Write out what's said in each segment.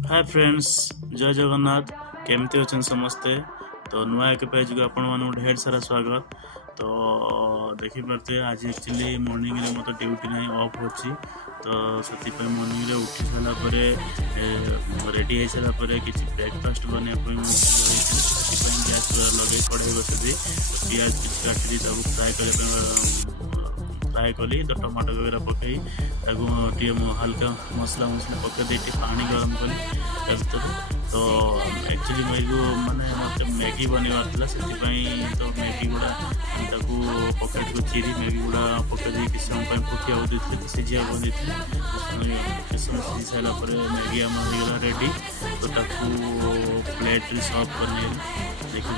Hi friends, जय जगन्नाथ। केमती अच्छे समस्ते। तो नुआ एक पेज को आपण ढेर सारा स्वागत। तो देखिपे आज एक्चुअली मॉर्निंग रे मत ड्यूटी नहीं ऑफ होची। तो से मॉर्निंग रे उठी सारापर रेडी हो सारापर किसी ब्रेकफास्ट बने गैस लगे कड़े बसती पियाज किसी काटी फ्राए कली। तो टमाटो वगैरह पकई टे हल्का मसला पकई पानी गरम कली भर। तो एक्चुअली मैंने मत मैगी बनवार से तो मैगी गुड़ा पकेट को चिरी मैगी गुड़ा पकई किसी समय फुटिया देते सीझा देते किसी समय सीझी सारापर मैगी आम होगा रेडी। तो प्लेट सर्व कर देखिए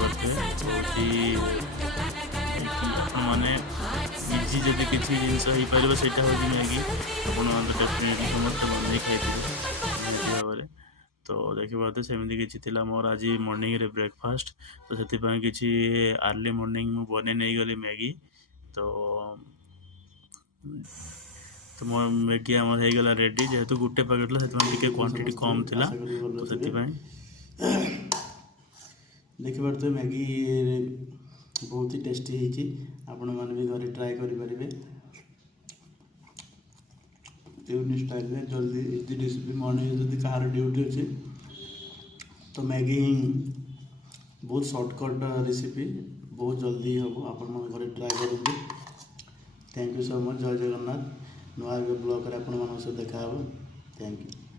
मैंने इजी जब किसी जिनस हो पार से मैगी डेफिनेटली समस्त बन खाई भाव में। तो देखिए सेमती किसी मोर आज मॉर्निंग रे ब्रेकफास्ट। तो से किसी अर्ली मॉर्निंग मु बने नहीं गली मैगी। तो तो मो मैगी आम होगा रेडी जेहेतु गोटे पैकेट से क्वांटिटी कम थी। तो से देखिए मैगी बहुत ही टेस्टी होती। आपण मैंने भी घर ट्राए करेंगे यूनिक स्टाइल में जल्दी इजी रेसिपी। मॉर्निंग जब कहार ड्यूटी अच्छे तो मैगी बहुत शॉर्टकट रेसिपी बहुत जल्दी हम आपण मन घर ट्राए करेंगे। Thank you so much. जय जगन्नाथ। नुआ ब्लॉग आपण मान देखा। Thank you.